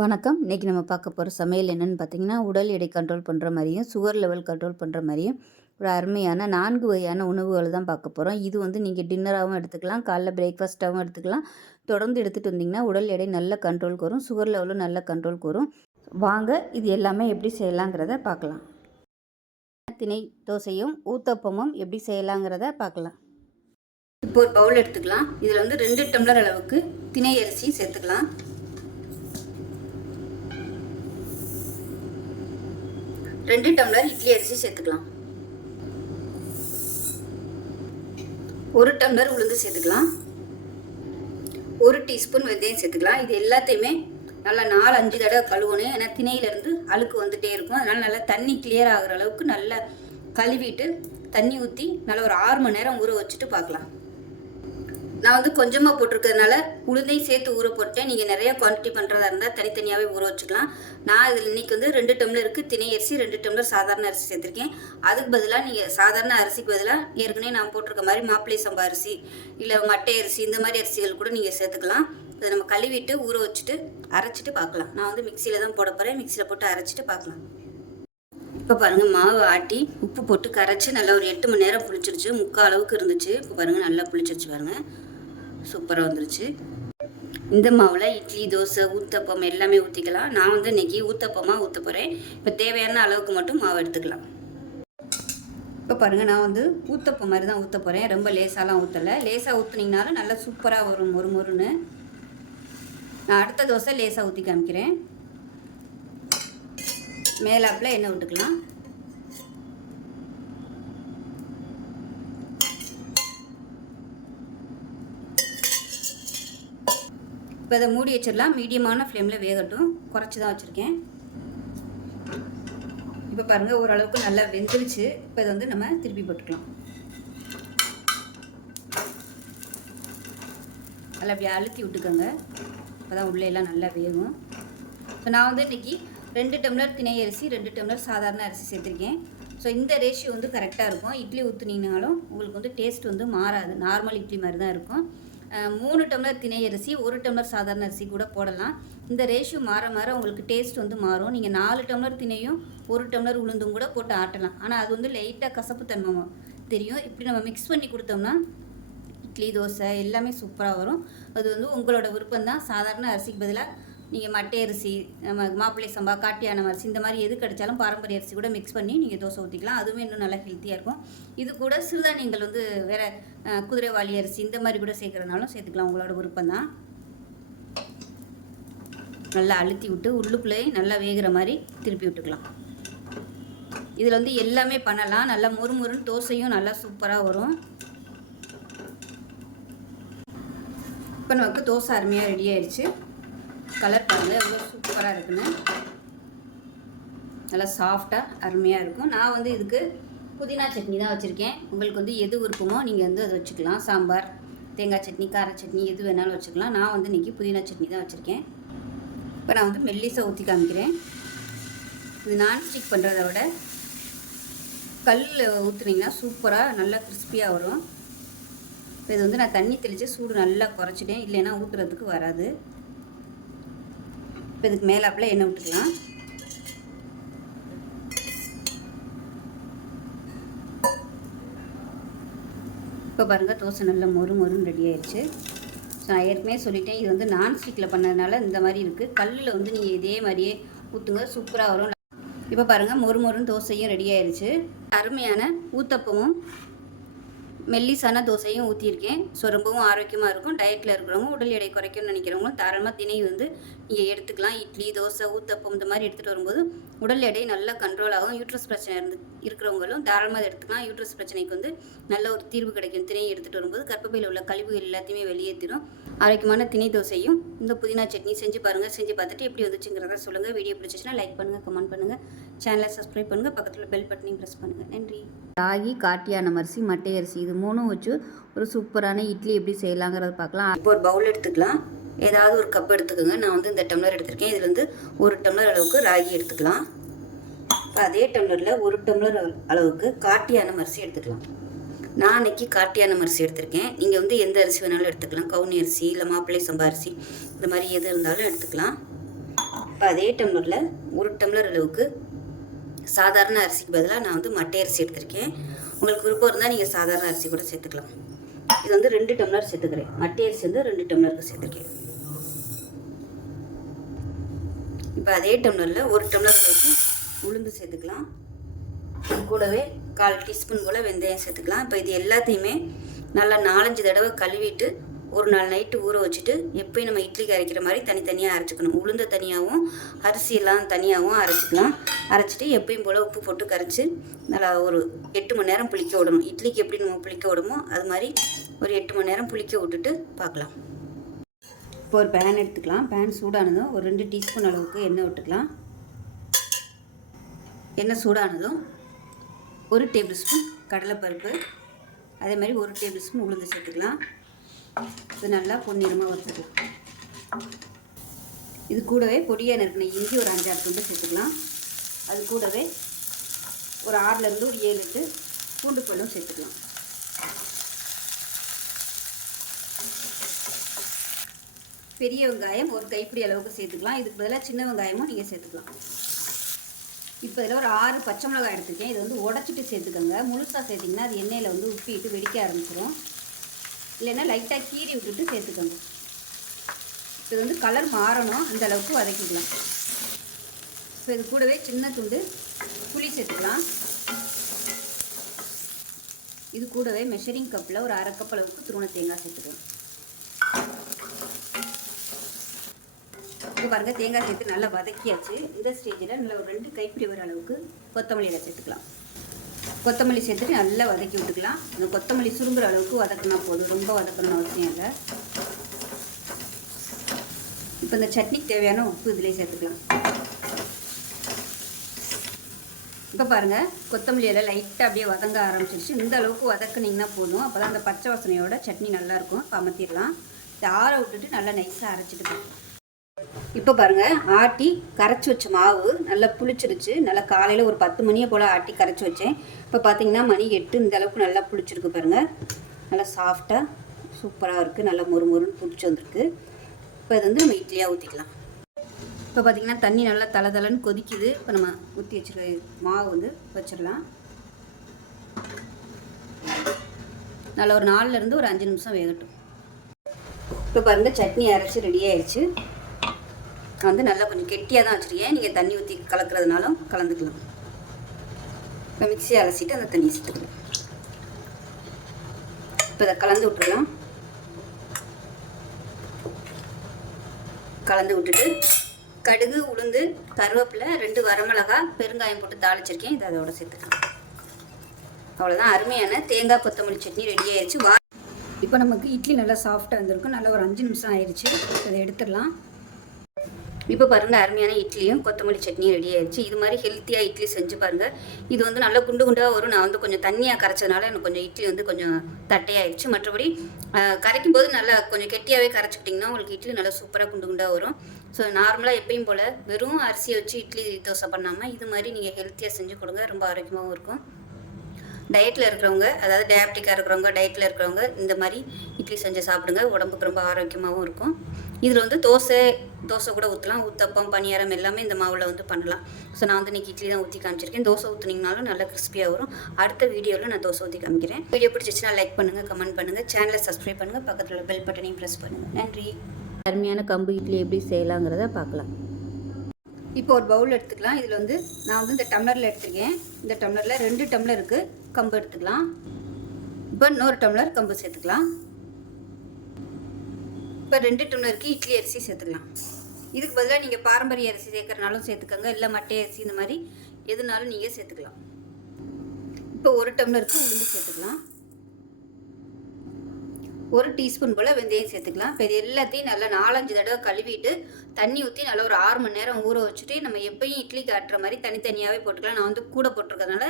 வணக்கம். இன்றைக்கி நம்ம பார்க்க போகிற சமையல் என்னென்னு பார்த்தீங்கன்னா உடல் எடை கண்ட்ரோல் பண்ணுற மாதிரியும் சுகர் லெவல் கண்ட்ரோல் பண்ணுற மாதிரியும் ஒரு அருமையான நான்கு வகையான உணவுகளை தான் பார்க்க போகிறோம் இது வந்து நீங்கள் டின்னராகவும் எடுத்துக்கலாம் காலைல பிரேக்ஃபாஸ்ட்டாகவும் எடுத்துக்கலாம். தொடர்ந்து எடுத்துகிட்டு வந்தீங்கன்னா உடல் எடை நல்ல கண்ட்ரோல் வரும் சுகர் லெவலும் நல்ல கண்ட்ரோல் வரும் வாங்க இது எல்லாமே எப்படி செய்யலாங்கிறத பார்க்கலாம். திணை தோசையும் ஊத்தப்பமும் எப்படி செய்யலாங்கிறத பார்க்கலாம். இப்போ ஒரு பவுல் எடுத்துக்கலாம். இதில் வந்து ரெண்டு டம்ளர் அளவுக்கு திணை அரிசி சேர்த்துக்கலாம். ரெண்டு டம்ளர் இட்லி அரிசி சேர்த்துக்கலாம். ஒரு டம்ளர் உளுந்து சேர்த்துக்கலாம். ஒரு டீஸ்பூன் வெந்தயம் சேர்த்துக்கலாம். இது எல்லாத்தையுமே நல்லா நாலு அஞ்சு தடவை கழுவணும் ஏன்னா திணையிலேருந்து அழுக்கு வந்துகிட்டே இருக்கும். அதனால் நல்லா தண்ணி கிளியர் ஆகிற அளவுக்கு நல்லா கழுவிட்டு தண்ணி ஊற்றி நல்லா ஒரு ஆறு மணி நேரம் ஊற வச்சுட்டு பார்க்கலாம். நான் வந்து கொஞ்சமாக போட்டிருக்கிறதுனால உளுந்தையும் சேர்த்து ஊற போட்டேன் நீங்கள் நிறைய குவான்டிட்டி பண்ணுறதா இருந்தால் தனித்தனியாகவே ஊற வச்சுக்கலாம். நான் இதில் இன்றைக்கி வந்து ரெண்டு டம்ளருக்கு திணை அரிசி ரெண்டு டம்ளர் சாதாரண அரிசி சேர்த்துருக்கேன். அதுக்கு பதிலாக நீங்கள் சாதாரண அரிசிக்கு பதிலாக ஏற்கனவே நான் போட்டிருக்க மாதிரி மாப்பிள்ளை சம்பா அரிசி இல்லை மட்டை அரிசி இந்த மாதிரி அரிசிகள் கூட நீங்கள் சேர்த்துக்கலாம். இதை நம்ம கழுவிட்டு ஊற வச்சுட்டு அரைச்சிட்டு பார்க்கலாம். நான் வந்து மிக்சியில் தான் போட போகிறேன் மிக்சியில் போட்டு அரைச்சிட்டு பார்க்கலாம். இப்போ பாருங்கள் மாவு ஆட்டி உப்பு போட்டு கரைச்சி நல்லா ஒரு எட்டு மணி நேரம் புளிச்சிருச்சு. முக்கால் அளவுக்கு இருந்துச்சு. இப்போ பாருங்கள் நல்லா புளிச்சிருச்சு பாருங்கள் சூப்பராக வந்துருச்சு. இந்த மாவில் இட்லி தோசை ஊத்தப்பம் எல்லாமே ஊற்றிக்கலாம் நான் வந்து இன்றைக்கி ஊத்தப்பமாக ஊற்ற போகிறேன் இப்போ தேவையான அளவுக்கு மட்டும் மாவு எடுத்துக்கலாம். இப்போ பாருங்கள் நான் வந்து ஊத்தப்பம் மாதிரி தான் ஊற்ற போகிறேன் ரொம்ப லேசாலாம் ஊற்றலை லேசாக ஊற்றுனீங்கனாலும் நல்லா சூப்பராக வரும் மொறு மொறுன்னு. நான் அடுத்த தோசை லேசாக ஊற்றி காமிக்கிறேன். மேலாப்பில் எண்ணெய் விட்டுக்கலாம் இப்போ இதை மூடி வச்சிடலாம். மீடியமான ஃப்ளேமில் வேகட்டும். குறைச்சி தான் வச்சுருக்கேன். இப்போ பாருங்கள் ஓரளவுக்கு நல்லா வெந்துருச்சு. இப்போ இதை வந்து நம்ம திருப்பி போட்டுக்கலாம். நல்லா அப்படி அழுத்தி விட்டுக்கோங்க. அப்போ தான் உள்ளே எல்லாம் நல்லா வேகும். ஸோ நான் வந்து இன்றைக்கி ரெண்டு டம்ளர் திணை அரிசி ரெண்டு டம்ளர் சாதாரண அரிசி சேர்த்துருக்கேன். ஸோ இந்த ரேஷியோ வந்து கரெக்டாக இருக்கும். இட்லி ஊற்றுனீங்கனாலும் உங்களுக்கு வந்து டேஸ்ட் வந்து மாறாது. நார்மல் இட்லி மாதிரி தான் இருக்கும். மூணு டம்ளர் திணை அரிசி ஒரு டம்ளர் சாதாரண அரிசி கூட போடலாம். இந்த ரேஷியோ மாற மாற உங்களுக்கு டேஸ்ட் வந்து மாறும். நீங்கள் நாலு டம்ளர் திணையும் ஒரு டம்ளர் உளுந்தும் கூட போட்டு ஆட்டலாம். ஆனால் அது வந்து லைட்டாக கசப்பு தன்மை தெரியும். இப்படி நம்ம மிக்ஸ் பண்ணி கொடுத்தோம்னா இட்லி தோசை எல்லாமே சூப்பராக வரும். அது வந்து உங்களோட விருப்பம் தான் சாதாரண அரிசிக்கு பதிலாக நீங்கள் மட்டை அரிசி நம்ம மாப்பிள்ளை சம்பா காட்டியான அரிசி இந்த மாதிரி எது கிடைச்சாலும் பாரம்பரிய அரிசி கூட மிக்ஸ் பண்ணி நீங்கள் தோசை ஊற்றிக்கலாம் அதுவும் இன்னும் நல்லா ஹெல்த்தியாக இருக்கும். இது கூட சிறுதானியங்கள் வந்து வேறு குதிரைவாளி அரிசி இந்த மாதிரி கூட சேர்க்குறதுனாலும் சேர்த்துக்கலாம். உங்களோட விருப்பம் தான் நல்லா அழுத்தி விட்டு உள்ளுக்குள்ளேயே நல்லா வேகிற மாதிரி திருப்பி விட்டுக்கலாம். இதில் வந்து எல்லாமே பண்ணலாம். நல்லா மொறு மொறுன்னு தோசையும் நல்லா சூப்பராக வரும். இப்போ நமக்கு தோசை அருமையாக ரெடி ஆயிடுச்சு. கலர் பாருங்கள் எவ்வளோ சூப்பராக இருக்குன்னு. நல்லா சாஃப்டாக அருமையாக இருக்கும். நான் வந்து இதுக்கு புதினா சட்னி தான் வச்சுருக்கேன். உங்களுக்கு வந்து எது விருப்பமோ நீங்கள் வந்து அதை வச்சுக்கலாம். சாம்பார் தேங்காய் சட்னி கார சட்னி எது வேணாலும் வச்சுக்கலாம். நான் வந்து இன்றைக்கி புதினா சட்னி தான் வச்சுருக்கேன். இப்போ நான் வந்து மெல்லிசை ஊற்றி காமிக்கிறேன். இது நான்ஸ்டிக் பண்ணுறத விட கல்லில் ஊற்றுனீங்கன்னா சூப்பராக நல்லா கிறிஸ்பியாக வரும். இப்போ இது வந்து நான் தண்ணி தெளித்து சூடு நல்லா குறைச்சிட்டேன். இல்லைன்னா ஊற்றுறதுக்கு வராது. இப்போ இதுக்கு மேலாப்பில் எண்ணெய் விட்டுக்கலாம். இப்போ பாருங்கள் தோசை நல்லா மொறு மொறுன்னு ரெடி ஆயிடுச்சு. ஸோ நான் ஏற்கனவே சொல்லிட்டேன் இது வந்து நான்ஸ்டிக்கில் பண்ணதுனால இந்த மாதிரி இருக்குது கல்லில் வந்து நீங்கள் இதே மாதிரியே ஊற்றுங்க சூப்பராக வரும். இப்போ பாருங்கள் மொறு மொறுன்னு தோசையும் ரெடி ஆயிடுச்சு. அருமையான ஊத்தப்பமும் மெல்லிசான தோசையும் ஊற்றிருக்கேன் ஸோ ரொம்பவும் ஆரோக்கியமாக இருக்கும். டயட்டில் இருக்கிறவங்க உடல் எடை குறைக்கணும்னு நினைக்கிறவங்களும் தாராளமாக தினை வந்து நீங்கள் எடுத்துக்கலாம். இட்லி தோசை ஊத்தப்பம் இந்த மாதிரி எடுத்துகிட்டு வரும்போது உடல் எடை நல்லா கண்ட்ரோல் ஆகும். யூட்ரஸ் பிரச்சனை இருந்து இருக்கிறவங்களும் தாராளமாக எடுத்துக்கலாம். யூட்ரஸ் பிரச்சனைக்கு வந்து நல்ல ஒரு தீர்வு கிடைக்கும். திணையை எடுத்துகிட்டு வரும்போது கர்ப்பப்பையில் உள்ள கழிவுகள் எல்லாத்தையுமே வெளியேற்றிடும் ஆரோக்கியமான திணை தோசையும் இந்த புதினா சட்னி செஞ்சு பாருங்கள் செஞ்சு பார்த்துட்டு எப்படி வந்துச்சுங்கிறத சொல்லுங்கள் வீடியோ பிடிச்சிச்சுன்னா லைக் பண்ணுங்கள் கமெண்ட் பண்ணுங்கள் சேனலை சப்ஸ்கிரைப் பண்ணுங்கள் பக்கத்தில் பெல் பட்டனையும் ப்ரெஸ் பண்ணுங்கள் நன்றி. ராகி காட்டியான அரிசி மட்டை அரிசி இது மூணும் வச்சு ஒரு சூப்பரான இட்லி எப்படி செய்யலாங்கிறத பார்க்கலாம். இப்போ ஒரு பவுல் எடுத்துக்கலாம். ஏதாவது ஒரு கப் எடுத்துக்கோங்க. நான் வந்து இந்த டம்ளர் எடுத்திருக்கேன். இதில் வந்து ஒரு டம்ளர் அளவுக்கு ராகி எடுத்துக்கலாம். அதே டம்ளரில் ஒரு டம்ளர் அளவுக்கு காட்டியான அரிசி எடுத்துக்கலாம். நான் அன்றைக்கி காட்டியானம் அரிசி எடுத்திருக்கேன். நீங்கள் வந்து எந்த அரிசி வேணாலும் எடுத்துக்கலாம். கவுனி அரிசி இல்லை மாப்பிள்ளை சம்பா அரிசி இந்த மாதிரி எது இருந்தாலும் எடுத்துக்கலாம். இப்போ அதே டம்ளரில் ஒரு டம்ளர் அளவுக்கு சாதாரண அரிசிக்கு பதிலாக நான் வந்து மட்டை அரிசி எடுத்திருக்கேன். உங்களுக்கு விருப்பம் இருந்தால் நீங்கள் சாதாரண அரிசி கூட சேர்த்துக்கலாம். இது வந்து ரெண்டு டம்ளர் சேர்த்துக்கிறேன். மட்டை அரிசி வந்து ரெண்டு டம்ளருக்கு சேர்த்துருக்கேன். இப்போ அதே டம்ளரில் ஒரு டம்ளர் அளவுக்கு உளுந்து சேர்த்துக்கலாம். கூடவே கால் டீஸ்பூன் போல் வெந்தயம் சேர்த்துக்கலாம். இப்போ இது எல்லாத்தையுமே நல்லா நாலஞ்சு தடவை கழுவிட்டு ஒரு நாள் நைட்டு ஊற வச்சுட்டு எப்பயும் நம்ம இட்லிக்கு அரைக்கிற மாதிரி தனித்தனியாக அரைச்சிக்கணும். உளுந்த தனியாகவும் அரிசியெல்லாம் தனியாகவும் அரைச்சிக்கலாம். அரைச்சிட்டு எப்பயும் போல் உப்பு போட்டு கரைச்சி நல்லா ஒரு எட்டு மணி நேரம் புளிக்க விடணும். இட்லிக்கு எப்படி நம்ம புளிக்க விடுமோ அது மாதிரி ஒரு எட்டு மணி நேரம் புளிக்க விட்டுட்டு பார்க்கலாம். இப்போ ஒரு பேன் எடுத்துக்கலாம். பேன் சூடானதும் ஒரு ரெண்டு டீஸ்பூன் அளவுக்கு எண்ணெய் விட்டுக்கலாம். எண்ணெய் சூடானதும் ஒரு டேபிள் ஸ்பூன் கடலைப்பருப்பு. அதே மாதிரி ஒரு டேபிள் ஸ்பூன் உளுந்து சேர்த்துக்கலாம். இது நல்லா பொன்னிறமாக வறுத்துக்கலாம் இது கூடவே பொடியாக நறுக்கின இஞ்சி ஒரு அஞ்சாறு துண்டு சேர்த்துக்கலாம். அது கூடவே ஒரு ஆறுலேருந்து ஒரு ஏழு எட்டு பூண்டு பழம் சேர்த்துக்கலாம். பெரிய வெங்காயம் ஒரு கைப்பிடி அளவுக்கு சேர்த்துக்கலாம். இதுக்கு பதிலாக சின்ன வெங்காயமும் நீங்கள் சேர்த்துக்கலாம். இப்போ இதில் ஒரு ஆறு பச்சை மிளகாய் எடுத்துருக்கேன். இது வந்து உடச்சிட்டு சேர்த்துக்கோங்க. முழுசாக சேர்த்திங்கன்னா அது எண்ணெயில் வந்து உப்பிட்டு வெடிக்க ஆரம்பிச்சிடும் இல்லைன்னா லைட்டாக கீறி விட்டுட்டு சேர்த்துக்கோங்க. இது வந்து கலர் மாறணும். அந்த அளவுக்கு வதக்கிக்கலாம். இப்போ இது கூடவே சின்ன துண்டு புளி சேர்த்துக்கலாம். இது கூடவே மெஷரிங் கப்பில் ஒரு அரை கப் அளவுக்கு துருவண தேங்காய் சேர்த்துக்கலாம். இப்போ பாருங்கள் தேங்காய் சேர்த்து நல்லா வதக்கியாச்சு. இந்த ஸ்டேஜில் நல்லா ஒரு ரெண்டு கைப்பிடி வர அளவுக்கு கொத்தமல்லியில் சேர்த்துக்கலாம். கொத்தமல்லி சேர்த்துட்டு நல்லா வதக்கி விட்டுக்கலாம். இந்த கொத்தமல்லி சுருங்குற அளவுக்கு வதக்கினா போதும். ரொம்ப வதக்கணும்னு அவசியம் இல்லை. இப்போ இந்த சட்னிக்கு தேவையான உப்பு இதிலே சேர்த்துக்கலாம். இப்போ பாருங்கள் கொத்தமல்லி லைட்டாக அப்படியே வதங்க ஆரம்பிச்சிருச்சு. இந்த அளவுக்கு வதக்குனிங்கன்னா போதும். அப்போ தான் அந்த பச்சை வாசனையோட சட்னி நல்லாயிருக்கும் இப்போ அமர்த்திடலாம் இதை ஆற விட்டுட்டு நல்லா நைஸாக அரைச்சிட்டு இப்போ பாருங்கள் ஆட்டி கரைச்சி வச்ச மாவு நல்லா புளிச்சிருச்சு. நல்லா காலையில் ஒரு பத்து மணியை போல் ஆட்டி கரைச்சி வச்சேன். இப்போ பார்த்தீங்கன்னா மணி எட்டு இந்த அளவுக்கு நல்லா புளிச்சிருக்கு பாருங்கள் நல்லா சாஃப்டாக சூப்பராக இருக்குது நல்லா மொறு மொறுன்னு புளிச்சு வந்திருக்கு. இப்போ இது வந்து நம்ம இட்லியாக ஊற்றிக்கலாம் இப்போ பார்த்திங்கன்னா தண்ணி நல்லா தலை தலைன்னு கொதிக்குது. இப்போ நம்ம ஊற்றி வச்சுருக்க மாவு வந்து வச்சிடலாம். நல்லா ஒரு நாலுலேருந்து ஒரு அஞ்சு நிமிஷம் வேகட்டும். இப்போ பாருங்கள் சட்னி அரைச்சி ரெடி ஆயிடுச்சு நான் வந்து நல்லா கொஞ்சம் கெட்டியாக தான் வச்சுருக்கேன் நீங்கள் தண்ணி ஊற்றி கலக்கிறதுனாலும் கலந்துக்கலாம். இப்போ மிக்ஸி அலசிட்டு அந்த தண்ணியை சேர்த்துக்கலாம். இப்போ இதை கலந்து விட்டுடலாம். கலந்து விட்டுட்டு கடுகு உளுந்து கருவேப்பிலை ரெண்டு வரமிளகா பெருங்காயம் போட்டு தாளிச்சிருக்கேன். இதை அதோட சேர்த்துக்கலாம். அவ்வளோதான் அருமையான தேங்காய் கொத்தமல்லி சட்னி ரெடி ஆயிடுச்சு வா இப்போ நமக்கு இட்லி நல்லா சாஃப்டாக வந்திருக்கும். நல்லா ஒரு அஞ்சு நிமிஷம் ஆயிடுச்சு அதை எடுத்துடலாம். இப்போ பாருங்கள் அருமையான இட்லியும் கொத்தமல்லி சட்னியும் ரெடி ஆயிடுச்சு. இது மாதிரி ஹெல்த்தியாக இட்லி செஞ்சு பாருங்கள் இது வந்து நல்லா குண்டு குண்டாக வரும். நான் வந்து கொஞ்சம் தண்ணியாக கரைச்சதுனால எனக்கு கொஞ்சம் இட்லி வந்து கொஞ்சம் தட்டையாயிடுச்சு. மற்றபடி கரைக்கும் போது நல்லா கொஞ்சம் கெட்டியாகவே கரைச்சிக்கிட்டிங்கன்னா உங்களுக்கு இட்லி நல்லா சூப்பராக குண்டு குண்டாக வரும். ஸோ நார்மலாக எப்பயும் போல் வெறும் அரிசியை வச்சு இட்லி தோசை பண்ணாமல் இது மாதிரி நீங்கள் ஹெல்த்தியாக செஞ்சு கொடுங்க. ரொம்ப ஆரோக்கியமாகவும் இருக்கும். டயட்டில் இருக்கிறவங்க அதாவது டயபெட்டிக்காக இருக்கிறவங்க டயட்டில் இருக்கிறவங்க இந்த மாதிரி இட்லி செஞ்சு சாப்பிடுங்க. உடம்புக்கு ரொம்ப ஆரோக்கியமாகவும் இருக்கும். இதில் வந்து தோசை தோசை கூட ஊற்றலாம் ஊத்தப்பம் பணியாரம் எல்லாமே இந்த மாவில் வந்து பண்ணலாம். ஸோ நான் வந்து இன்றைக்கி இட்லி தான் ஊற்றி காமிச்சிருக்கேன். தோசை ஊற்றுனீங்கனாலும் நல்லா கிறிஸ்பியாக வரும். அடுத்த வீடியோவில் நான் தோசை ஊற்றி காமிக்கிறேன். வீடியோ பிடிச்சிச்சுன்னா லைக் பண்ணுங்கள் கமெண்ட் பண்ணுங்கள் சேனலை சப்ஸ்கிரைப் பண்ணுங்கள் பக்கத்தில் பெல் பட்டனையும் ப்ரெஸ் பண்ணுங்கள் நன்றி. அருமையான கம்பு இட்லி எப்படி செய்யலாங்கிறத பார்க்கலாம். இப்போ ஒரு பவுல் எடுத்துக்கலாம். இதில் வந்து நான் வந்து இந்த டம்ளரில் எடுத்துருக்கேன். இந்த டம்ளரில் ரெண்டு டம்ளருக்கு கம்பு எடுத்துக்கலாம். இப்போ இன்னொரு டம்ளர் கம்பு சேர்த்துக்கலாம். இப்போ ரெண்டு டம்ளருக்கு இட்லி அரிசி சேர்த்துக்கலாம். இதுக்கு பதிலாக நீங்கள் பாரம்பரிய அரிசி சேர்க்குறனாலும் சேர்த்துக்கோங்க இல்லை மட்டை அரிசி இந்த மாதிரி எதுனாலும் நீங்கள் சேர்த்துக்கலாம். இப்போ ஒரு டம்ளருக்கு உளுந்து சேர்த்துக்கலாம். ஒரு டீஸ்பூன் போல் வெந்தயம் சேர்த்துக்கலாம். இப்போ இது எல்லாத்தையும் நல்லா நாலஞ்சு தடவை கழுவிட்டு தண்ணி ஊற்றி நல்லா ஒரு ஆறு மணி நேரம் ஊற வச்சுட்டு நம்ம எப்பயும் இட்லி காட்டுற மாதிரி தனித்தனியாகவே போட்டுக்கலாம். நான் வந்து கூட போட்டிருக்கறதுனால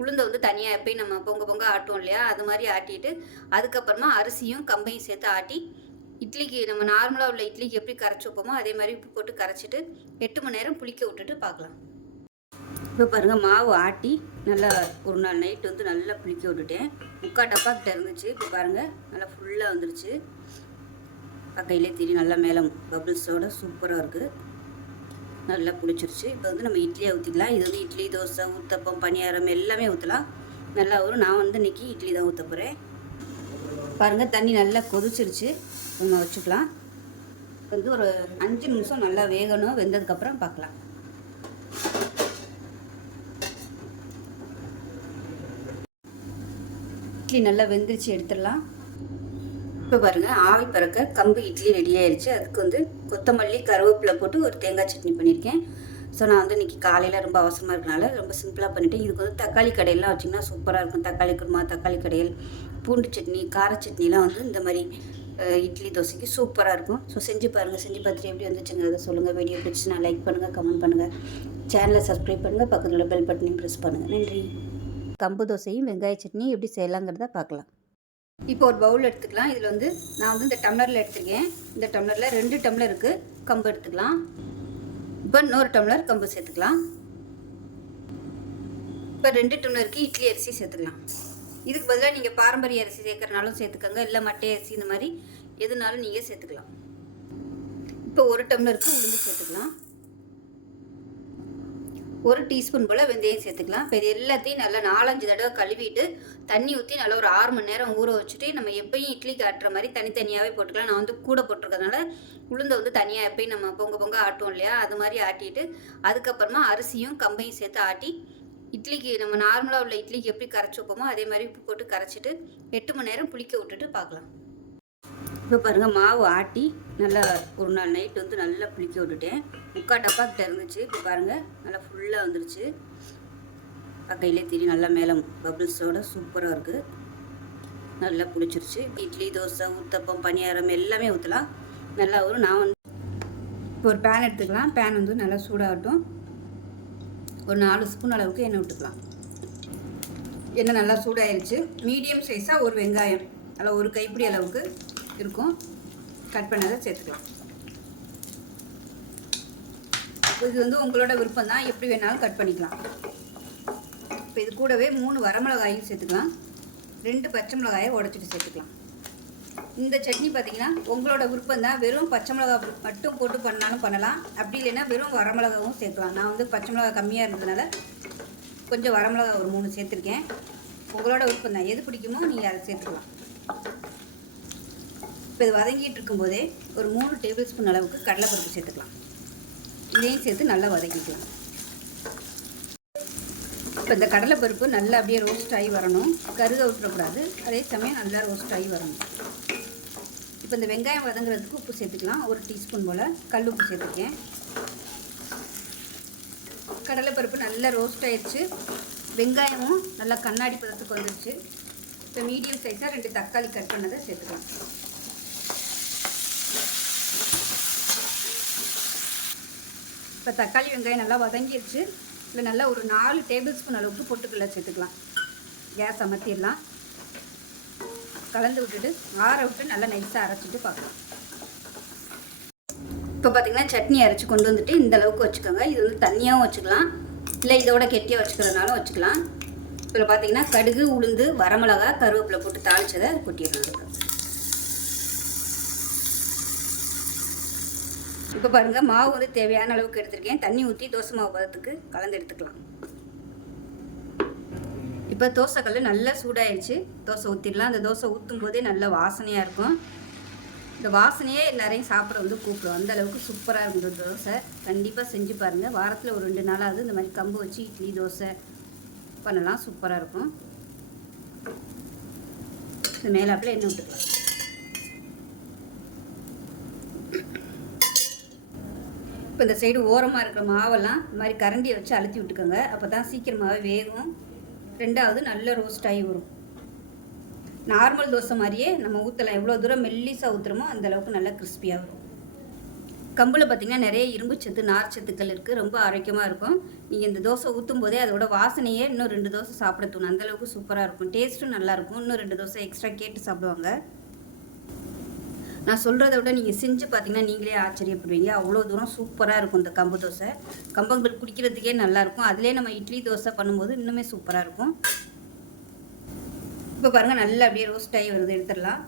உளுந்தை வந்து தனியாக எப்பயும் நம்ம பொங்க பொங்க ஆட்டுவோம் இல்லையா? அது மாதிரி ஆட்டிட்டு அதுக்கப்புறமா அரிசியும் கம்பையும் சேர்த்து ஆட்டி இட்லிக்கு நம்ம நார்மலாக உள்ள இட்லிக்கு எப்படி கரைச்சி வைப்போமோ அதே மாதிரி உப்பு போட்டு கரைச்சிட்டு எட்டு மணி நேரம் புளிக்க விட்டுட்டு பார்க்கலாம். இப்போ பாருங்கள் மாவு ஆட்டி நல்லா ஒரு நாள் நைட் வந்து நல்லா புளிக்க விட்டுட்டேன். முக்கால் டப்பா கிட்ட இருந்துச்சு. இப்போ பாருங்கள் நல்லா ஃபுல்லாக வந்துருச்சு. பக்கையிலே திரி நல்லா மேலே பபிள்ஸோட சூப்பராக இருக்குது நல்லா பிடிச்சிருச்சு இப்போ வந்து நம்ம இட்லியை ஊற்றிக்கலாம் இது வந்து இட்லி தோசை ஊத்தப்பம் பணியாரம் எல்லாமே ஊற்றலாம் நல்லா வரும் நான் வந்து இன்றைக்கி இட்லி தான் ஊற்ற போகிறேன் பாருங்கள் தண்ணி நல்லா கொதிச்சிருச்சு. நம்ம வச்சுக்கலாம். வந்து ஒரு அஞ்சு நிமிஷம் நல்லா வேகணும். வெந்ததுக்கப்புறம் பார்க்கலாம். இட்லி நல்லா வெந்துருச்சு எடுத்துடலாம். இப்போ பாருங்கள் ஆவி பறக்க கம்பு இட்லி ரெடி ஆயிடுச்சு அதுக்கு வந்து கொத்தமல்லி கருவேப்பிலை போட்டு ஒரு தேங்காய் சட்னி பண்ணியிருக்கேன். ஸோ நான் வந்து இன்றைக்கி காலையில் ரொம்ப அவசரமாக இருக்கனால ரொம்ப சிம்பிளாக பண்ணிவிட்டேன் இதுக்கு வந்து தக்காளி கடையெல்லாம் வச்சிங்கன்னா சூப்பராக இருக்கும். தக்காளி குருமா தக்காளி கடையல். பூண்டு சட்னி கார சட்னிலாம் வந்து இந்த மாதிரி இட்லி தோசைக்கு சூப்பராக இருக்கும். ஸோ செஞ்சு பாருங்கள் செஞ்சு பார்த்துட்டு எப்படி வந்துச்சுங்கிறத சொல்லுங்கள் வீடியோ பிடிச்சினா லைக் பண்ணுங்கள் கமெண்ட் பண்ணுங்கள் சேனலை சப்ஸ்கிரைப் பண்ணுங்கள் பக்கத்தில் உள்ள பெல் பட்டனையும் ப்ரெஸ் பண்ணுங்கள் நன்றி. கம்பு தோசையும் வெங்காய சட்னி எப்படி செய்யலாங்கிறத பார்க்கலாம். இப்போ ஒரு பவுல் எடுத்துக்கலாம். இதில் வந்து நான் வந்து இந்த டம்ளரில் எடுத்துருக்கேன். இந்த டம்ளரில் ரெண்டு டம்ளர் இருக்குது கம்பு எடுத்துக்கலாம். இப்போ இன்னொரு டம்ளர் கம்பு சேர்த்துக்கலாம். இப்போ ரெண்டு டம்ளருக்கு இட்லி அரிசி சேர்த்துக்கலாம். இதுக்கு பதிலாக நீங்கள் பாரம்பரிய அரிசி சேர்க்குறனாலும் சேர்த்துக்கோங்க. இல்லை மட்டை அரிசி இந்த மாதிரி எதுனாலும் நீங்கள் சேர்த்துக்கலாம். இப்போ ஒரு டம்ளருக்கு உளுந்து சேர்த்துக்கலாம். ஒரு டீஸ்பூன் போல் வெந்தயம் சேர்த்துக்கலாம். இப்போ இது எல்லாத்தையும் நல்லா நாலஞ்சு தடவை கழுவிட்டு தண்ணி ஊற்றி நல்லா ஒரு ஆறு மணி நேரம் ஊற வச்சுட்டு நம்ம எப்பயும் இட்லிக்கு ஆட்டுற மாதிரி தனித்தனியாகவே போட்டுக்கலாம். நான் வந்து கூட போட்டிருக்கிறதுனால உளுந்தை வந்து தனியாக எப்பயும் நம்ம பொங்க பொங்க ஆட்டுவோம் இல்லையா? அது மாதிரி ஆட்டிட்டு அதுக்கப்புறமா அரிசியும் கம்பையும் சேர்த்து ஆட்டி இட்லிக்கு நம்ம நார்மலாக உள்ள இட்லிக்கு எப்படி கரைச்சி வைப்போமோ அதே மாதிரி உப்பு போட்டு கரைச்சிட்டு எட்டு மணி நேரம் புளிக்க விட்டுட்டு பார்க்கலாம். இப்போ பாருங்கள் மாவு ஆட்டி நல்லா ஒரு நாள் நைட் வந்து நல்லா புளிக்க விட்டுட்டேன். முக்கால் டப்பா கிட்ட இருந்துச்சு. இப்போ பாருங்கள் நல்லா ஃபுல்லாக வந்துருச்சு. பக்கையிலே தெரியும் நல்லா மேலே பபிள்ஸோட சூப்பராக இருக்குது நல்லா புளிச்சிருச்சு. இட்லி தோசை ஊத்தப்பம் பணியாரம் எல்லாமே ஊற்றலாம் நல்லா வரும் நான் வந்து இப்போ ஒரு பேன் எடுத்துக்கலாம். பேன் வந்து நல்லா சூடாகட்டும். ஒரு நாலு ஸ்பூன் அளவுக்கு எண்ணெய் விட்டுக்கலாம். எண்ணெய் நல்லா சூடாயிருச்சு. மீடியம் சைஸாக ஒரு வெங்காயம். அதில் ஒரு கைப்பிடி அளவுக்கு இருக்கும். கட் பண்ணதை சேர்த்துக்கலாம். இது வந்து உங்களோட விருப்பம் தான் எப்படி வேணாலும் கட் பண்ணிக்கலாம். இப்போ இது கூடவே மூணு வரமிளகாயும் சேர்த்துக்கலாம். ரெண்டு பச்சை மிளகாயை உடச்சிட்டு சேர்த்துக்கலாம். இந்த சட்னி பார்த்தீங்கன்னா உங்களோட விருப்பம் தான். வெறும் பச்சை மிளகா மட்டும் போட்டு பண்ணாலும் பண்ணலாம். அப்படி இல்லைன்னா வெறும் வரமிளகாவும் சேர்க்கலாம். நான் வந்து பச்சை மிளகா கம்மியாக இருந்ததுனால கொஞ்சம் வரமிளகா ஒரு மூணு சேர்த்துருக்கேன். உங்களோட விருப்பம் தான். எது பிடிக்குமோ நீங்கள் அதை சேர்த்துக்கலாம். இப்போ இது வதங்கிட்டு இருக்கும்போதே ஒரு மூணு டேபிள் ஸ்பூன் அளவுக்கு கடலைப்பருப்பு சேர்த்துக்கலாம். இதையும் சேர்த்து நல்லா வதக்கிக்கலாம். இப்போ இந்த கடலைப்பருப்பு நல்லா அப்படியே ரோஸ்ட் ஆகி வரணும். கருக விட்டுறக்கூடாது. அதே சமயம் நல்லா ரோஸ்ட் ஆகி வரணும். இப்போ இந்த வெங்காயம் வதங்குறதுக்கு உப்பு சேர்த்துக்கலாம். ஒரு டீஸ்பூன் போல் கல் உப்பு சேர்த்துருக்கேன். கடலைப்பருப்பு நல்லா ரோஸ்ட் ஆயிடுச்சு வெங்காயமும் நல்லா கண்ணாடி பதத்துக்கு வந்துருச்சு. இப்போ மீடியம் சைஸாக ரெண்டு தக்காளி கட் பண்ணதை சேர்த்துக்கலாம். இப்போ தக்காளி வெங்காயம் நல்லா வதங்கிடுச்சு இல்லை நல்லா ஒரு நாலு டேபிள் ஸ்பூன் அளவுக்கு பொட்டுக்கல்ல சேர்த்துக்கலாம். கேஸ் அமர்த்திடலாம். கலந்து விட்டுட்டு ஆற விட்டு நல்லா நைஸாக அரைச்சிட்டு பார்க்கலாம். இப்போ பார்த்தீங்கன்னா சட்னி அரைச்சி கொண்டு வந்துட்டு இந்த அளவுக்கு வச்சுக்கோங்க. இது வந்து தண்ணியாகவும் வச்சுக்கலாம். இல்லை இதோட கெட்டியாக வச்சுக்கிறதுனாலும் வச்சுக்கலாம். இதில் பார்த்திங்கன்னா கடுகு உளுந்து வரமிளகா கருவேப்பிலை போட்டு தாளிச்சதை கொட்டிடுறாங்க இப்போ பாருங்கள் மாவு வந்து தேவையான அளவுக்கு எடுத்திருக்கேன். தண்ணி ஊற்றி தோசை மாவு பதத்துக்கு கலந்து எடுத்துக்கலாம். இப்போ தோசைக்கல் நல்லா சூடாயிடுச்சு தோசை ஊற்றிடலாம் அந்த தோசை ஊற்றும் போதே நல்ல வாசனையாக இருக்கும். இந்த வாசனையே எல்லாரையும் சாப்பிட வந்து கூப்பிடும். அந்த அளவுக்கு சூப்பராக இருக்கும் இந்த தோசை. கண்டிப்பாக செஞ்சு பாருங்கள் வாரத்தில் ஒரு ரெண்டு நாளாவது இந்த மாதிரி கம்பு வச்சு இட்லி தோசை பண்ணலாம். சூப்பராக இருக்கும். இந்த மேலாப்பில் எண்ணெய் விட்டுக்கலாம் இப்போ இந்த சைடு ஓரமாக இருக்கிற மாவெல்லாம் இந்த மாதிரி கரண்டியை வச்சு அழுத்தி விட்டுக்கோங்க. அப்போ தான் சீக்கிரமாகவே வேகும். ரெண்டாவது நல்ல ரோஸ்ட் ஆகி வரும். நார்மல் தோசை மாதிரியே நம்ம ஊற்றலாம் எவ்வளோ தூரம் மெல்லிசாக ஊற்றுறோமோ அந்தளவுக்கு நல்லா கிறிஸ்பியாக வரும். கம்பில் பார்த்திங்கன்னா நிறைய இரும்பு சத்து நார் சத்துக்கள் இருக்குது ரொம்ப ஆரோக்கியமாக இருக்கும். நீங்கள் இந்த தோசை ஊற்றும் போதே அதோட வாசனையே இன்னும் ரெண்டு தோசை சாப்பிட தோணும். அந்த அளவுக்கு சூப்பராக இருக்கும். டேஸ்ட்டும் நல்லாயிருக்கும் இன்னும் ரெண்டு தோசை எக்ஸ்ட்ரா கேட்டு சாப்பிடுவாங்க. நான் சொல்கிறத விட நீங்கள் செஞ்சு பார்த்தீங்கன்னா நீங்களே ஆச்சரியப்படுவீங்க. அவ்வளோ தூரம் சூப்பராக இருக்கும் இந்த கம்பு தோசை. கம்பங்கள் குடிக்கிறதுக்கே நல்லாயிருக்கும் அதிலே நம்ம இட்லி தோசை பண்ணும்போது இன்னுமே சூப்பராக இருக்கும். இப்போ பாருங்கள் நல்லா அப்படியே ரோஸ்ட் ஆகி வருது. எடுத்துடலாம்.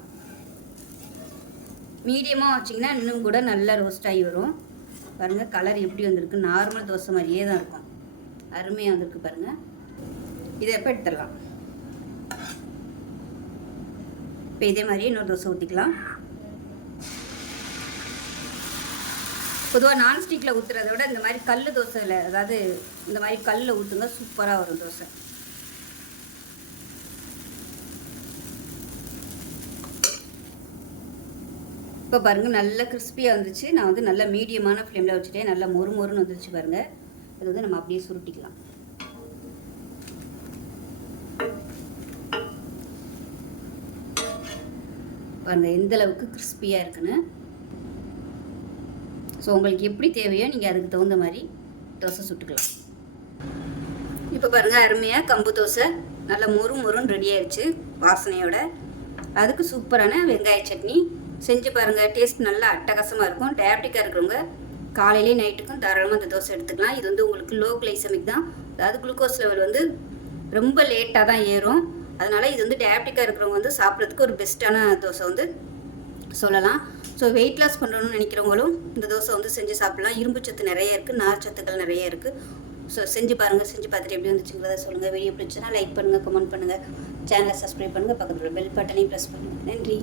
மீடியமாக வச்சிங்கன்னா இன்னும் கூட நல்லா ரோஸ்ட் ஆகி வரும். பாருங்கள் கலர் எப்படி வந்திருக்கு? நார்மல் தோசை மாதிரியே தான் இருக்கும். அருமையாக வந்திருக்கு பாருங்கள் இதை எப்போ எடுத்துடலாம்? இப்போ இதே மாதிரியே இன்னொரு தோசை ஊற்றிக்கலாம் பொதுவாக நான்ஸ்டிக்கில் ஊற்றுறத விட இந்த மாதிரி கல் தோசையில் அதாவது இந்த மாதிரி கல்லில் ஊற்றுங்க சூப்பராக வரும் தோசை. இப்போ பாருங்கள் நல்ல கிறிஸ்பியாக வந்துச்சு. நான் வந்து நல்ல மீடியமான ஃப்ளேமில் வச்சுட்டேன். நல்லா மொறு மொறுன்னு வந்துருச்சு பாருங்கள் இது வந்து நம்ம அப்படியே சுருட்டிக்கலாம். பாருங்கள் எந்த அளவுக்கு கிறிஸ்பியாக இருக்குன்னு. ஸோ உங்களுக்கு எப்படி தேவையோ நீங்கள் அதுக்கு தகுந்த மாதிரி தோசை சுட்டுக்கலாம். இப்போ பாருங்கள் அருமையாக கம்பு தோசை நல்லா மொறு மொறுன்னு ரெடி ஆயிடுச்சு வாசனையோட. அதுக்கு சூப்பரான வெங்காய சட்னி. செஞ்சு பாருங்கள் டேஸ்ட் நல்லா அட்டகாசமாக இருக்கும். டயபெட்டிக்காக இருக்கிறவங்க காலையிலே நைட்டுக்கும் தாராளமாக இந்த தோசை எடுத்துக்கலாம். இது வந்து உங்களுக்கு லோ கிளைசமிக் தான். அதாவது குளுக்கோஸ் லெவல் வந்து ரொம்ப லேட்டாக தான் ஏறும். அதனால் இது வந்து டயபெட்டிக்காக இருக்கிறவங்க வந்து சாப்பிட்றதுக்கு ஒரு பெஸ்ட்டான தோசை வந்து சொல்லலாம். ஸோ வெயிட் லாஸ் பண்ணணும்னு நினைக்கிறவங்களும் இந்த தோசை வந்து செஞ்சு சாப்பிட்லாம். இரும்பு சத்து நிறைய இருக்குது நார் சத்துக்கள் நிறைய இருக்குது ஸோ செஞ்சு பாருங்கள் செஞ்சு பார்த்துட்டு எப்படி வந்துச்சுங்கிறத சொல்லுங்கள் வீடியோ பிடிச்சுன்னா லைக் பண்ணுங்கள் கமெண்ட் பண்ணுங்கள் சேனலை சப்ஸ்கிரைப் பண்ணுங்கள் பக்கத்தில் பெல் பட்டனையும் ப்ரெஸ் பண்ணுங்கள் நன்றி.